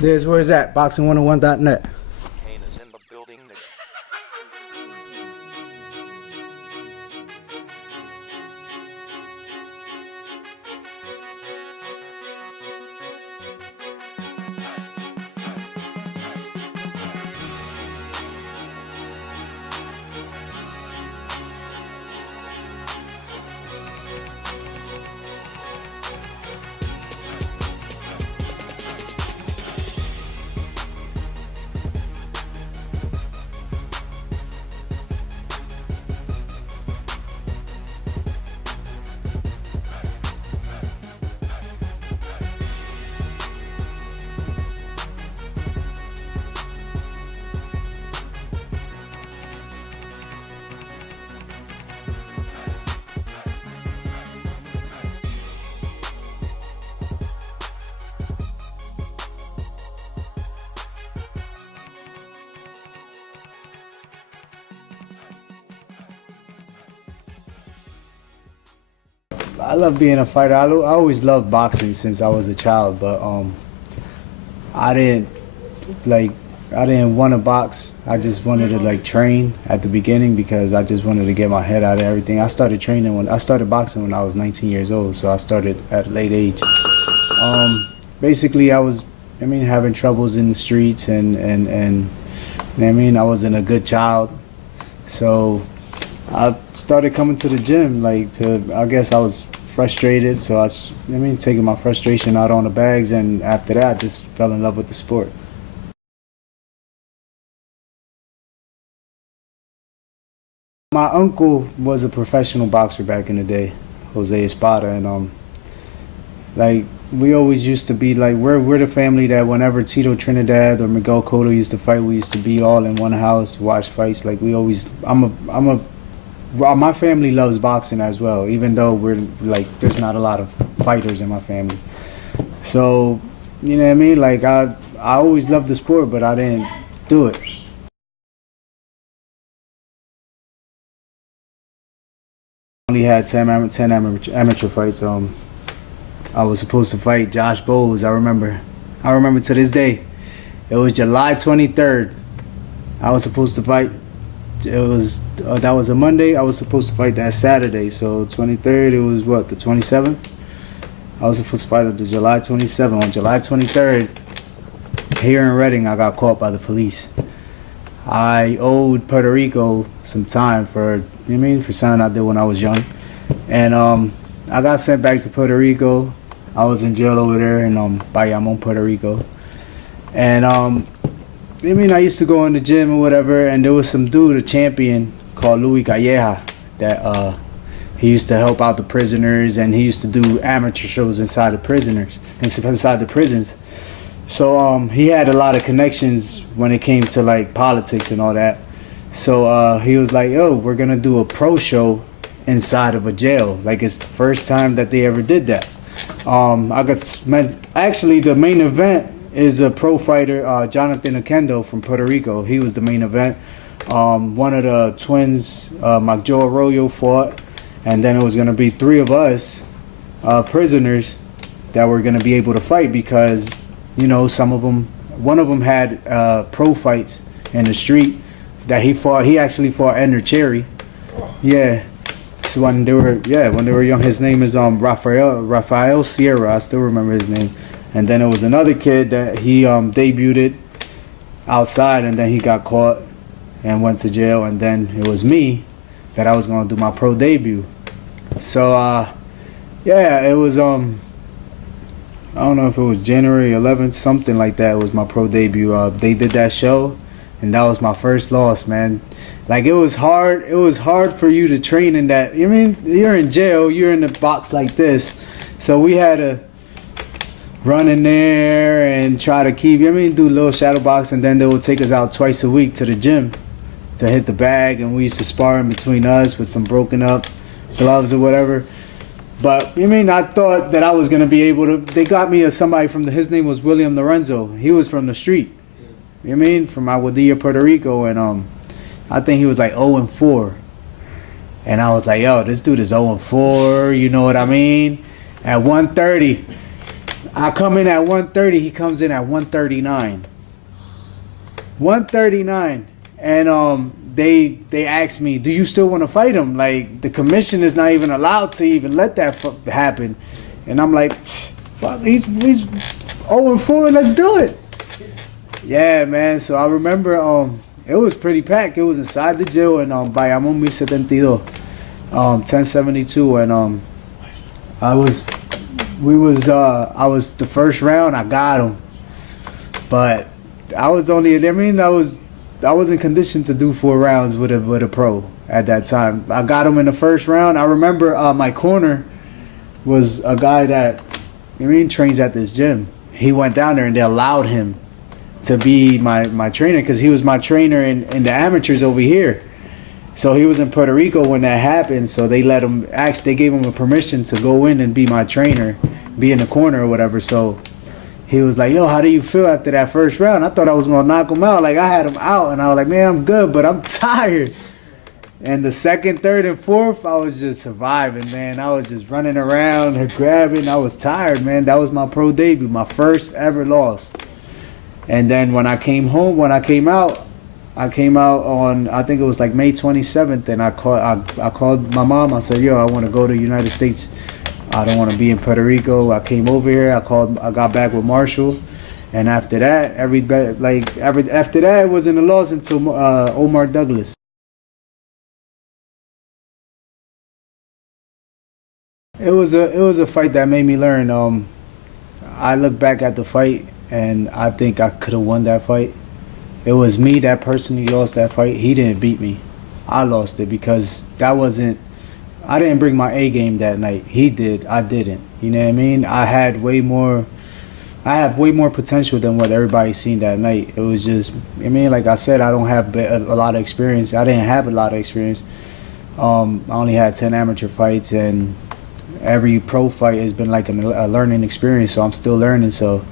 Liz, where's that? Boxing101.net. Kane is in the building. I love being a fighter. I always loved boxing since I was a child, but I didn't like I didn't want to box. I just wanted to like train at the beginning because I just wanted to get my head out of everything. I started training when I started boxing when I was 19 years old, so I started at a late age. Basically, having troubles in the streets and I wasn't a good child, so I started coming to the gym I guess I was frustrated, so taking my frustration out on the bags, and after that I just fell in love with the sport. My uncle was a professional boxer back in the day, Jose Espada, and we always used to be we're the family that whenever Tito Trinidad or Miguel Cotto used to fight, we used to be all in one house, watch fights. My family loves boxing as well, even though there's not a lot of fighters in my family. So, you know what I mean? I always loved the sport, but I didn't do it. I only had 10 amateur fights. I was supposed to fight Josh Bowes. I remember to this day. It was July 23rd. I was supposed to fight. That was a Monday. I was supposed to fight that Saturday. So 23rd, it was what, the 27th? I was supposed to fight on July 27th. On July 23rd, here in Reading, I got caught by the police. I owed Puerto Rico some time for something I did when I was young. And I got sent back to Puerto Rico. I was in jail over there in Bayamon, Puerto Rico. And I used to go in the gym or whatever, and there was some dude, a champion called Louis Calleja, that he used to help out the prisoners, and he used to do amateur shows inside the prisons. So he had a lot of connections when it came to politics and all that. So he was like, "Yo, we're gonna do a pro show inside of a jail." It's the first time that they ever did that. Actually, the main event is a pro fighter, Jonathan Oquendo from Puerto Rico. He was the main event. One of the twins, Joe Arroyo, fought, and then it was going to be three of us prisoners that were going to be able to fight because, one of them had pro fights in the street that he fought. He actually fought Ender Cherry. Yeah. So when they were young, his name is Rafael Sierra. I still remember his name. And then there was another kid that he debuted outside, and then he got caught and went to jail. And then it was me that I was gonna do my pro debut. So it was I don't know if it was January 11th, something like that. It was my pro debut. They did that show, and that was my first loss, man. It was hard. It was hard for you to train in that. You're in jail. You're in a box like this, so we had to run in there and try to keep, do a little shadow box, and then they would take us out twice a week to the gym to hit the bag, and we used to spar in between us with some broken up gloves or whatever. But I thought that I was gonna be able to. They got me somebody from his name was William Lorenzo. He was from the street, from Aguadilla, Puerto Rico, and I think he was 0-4, and I was like, yo, this dude is 0-4. You know what I mean? At 130. I come in at 130. He comes in at 139. 139, and they asked me, "Do you still want to fight him?" Like the commission is not even allowed to even let that happen, and I'm like, "Fuck, he's 0-4. Let's do it." Yeah, man. So I remember it was pretty packed. It was inside the jail in Bayamon 1072, 1072, and I was the first round. I got him, but I was only. I wasn't conditioned to do 4 rounds with a pro at that time. I got him in the first round. I remember my corner was a guy that trains at this gym. He went down there and they allowed him to be my trainer because he was my trainer in the amateurs over here. So he was in Puerto Rico when that happened. So they let him. Actually, they gave him a permission to go in and be my trainer, be in the corner or whatever. So he was like, "Yo, how do you feel after that first round?" I thought I was gonna knock him out. Like I had him out, and I was like, "Man, I'm good, but I'm tired." And the second, third, and fourth, I was just surviving, man. I was just running around and grabbing. I was tired, man. That was my pro debut, my first ever loss. And then when I came out on, I think it was like May 27th, and I called my mom. I said, "Yo, I want to go to the United States. I don't want to be in Puerto Rico." I came over here. I got back with Marshall, and after that, after that, it wasn't a loss until Omar Douglas. It was a fight that made me learn. I look back at the fight, and I think I could have won that fight. It was me that personally lost that fight. He didn't beat me. I lost it because I didn't bring my A game that night. He did. I didn't. You know what I mean? I have way more potential than what everybody seen that night. It was just, like I said, I don't have a lot of experience. I didn't have a lot of experience. I only had 10 amateur fights, and every pro fight has been like a learning experience. So I'm still learning. So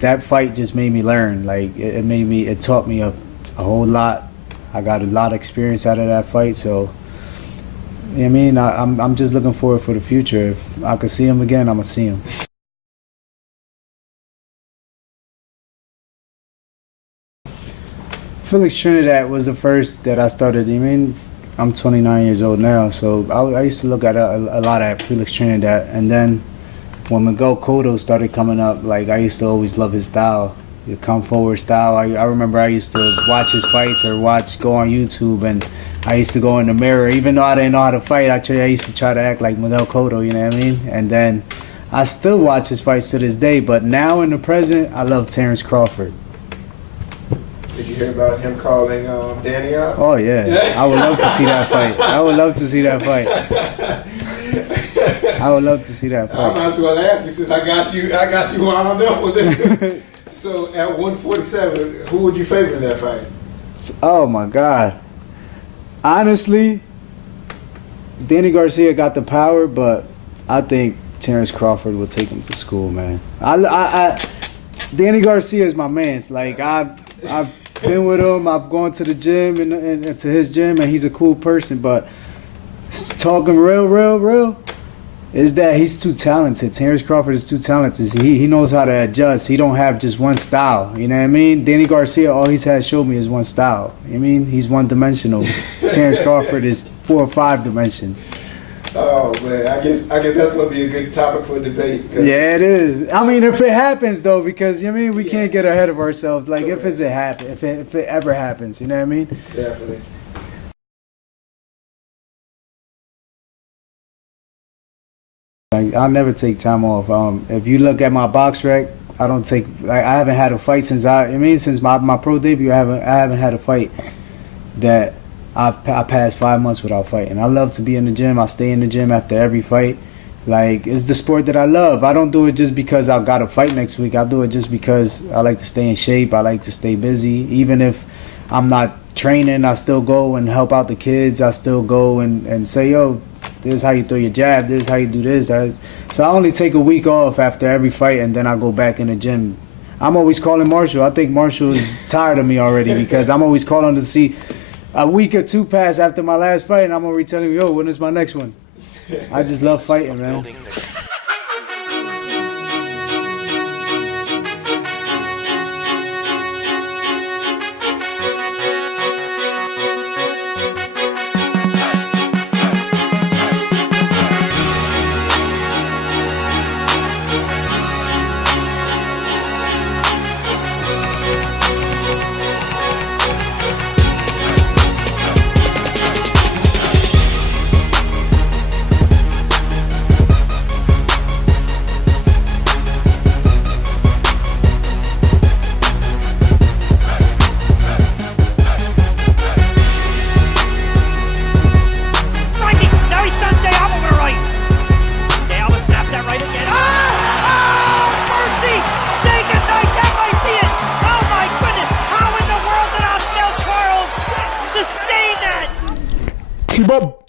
that fight just made me learn. Like it taught me a whole lot. I got a lot of experience out of that fight. So I'm just looking forward for the future. If I could see him again, I'm gonna see him. Felix Trinidad was the first that I started. I'm 29 years old now, so I used to look at a lot at Felix Trinidad, and then when Miguel Cotto started coming up, like I used to always love his style, the come forward style. I remember I used to watch his fights or go on YouTube, and I used to go in the mirror, even though I didn't know how to fight. I used to try to act like Miguel Cotto, you know what I mean? And then I still watch his fights to this day, but now in the present, I love Terrence Crawford. Did you hear about him calling Danny out? Oh yeah, I would love to see that fight. I would love to see that fight. I would love to see that fight. I might as well ask you since I got you wound up with it. So at 147, who would you favor in that fight? Oh my God. Honestly, Danny Garcia got the power, but I think Terrence Crawford will take him to school, man. Danny Garcia is my man. It's like I've been with him. I've gone to the gym and to his gym, and he's a cool person. But talking real, is that he's too talented. Terrence Crawford is too talented. He knows how to adjust. He don't have just one style. You know what I mean? Danny Garcia, all he's had showed me is one style. You know what I mean? He's one-dimensional. Terrence Crawford is 4 or 5 dimensions. Oh man, I guess that's going to be a good topic for debate. Yeah, it is. If it happens though, because we can't get ahead of ourselves. Like if it ever happens, you know what I mean? Definitely. Like I'll never take time off. If you look at my box rec, I don't take. Like I haven't had a fight since since my pro debut. I haven't had a fight that I passed 5 months without fighting. I love to be in the gym. I stay in the gym after every fight. Like it's the sport that I love. I don't do it just because I've got a fight next week. I do it just because I like to stay in shape. I like to stay busy. Even if I'm not training, I still go and help out the kids. I still go and say, yo, this is how you throw your jab. This is how you do this. So I only take a week off after every fight, and then I go back in the gym. I'm always calling Marshall. I think Marshall is tired of me already because I'm always calling to see a week or 2 pass after my last fight, and I'm already telling you, yo, when is my next one? I just love fighting, man. building the- So at 147, who would you favor in that fight? building the- Building the- I just love fighting, man. building the- Keep up.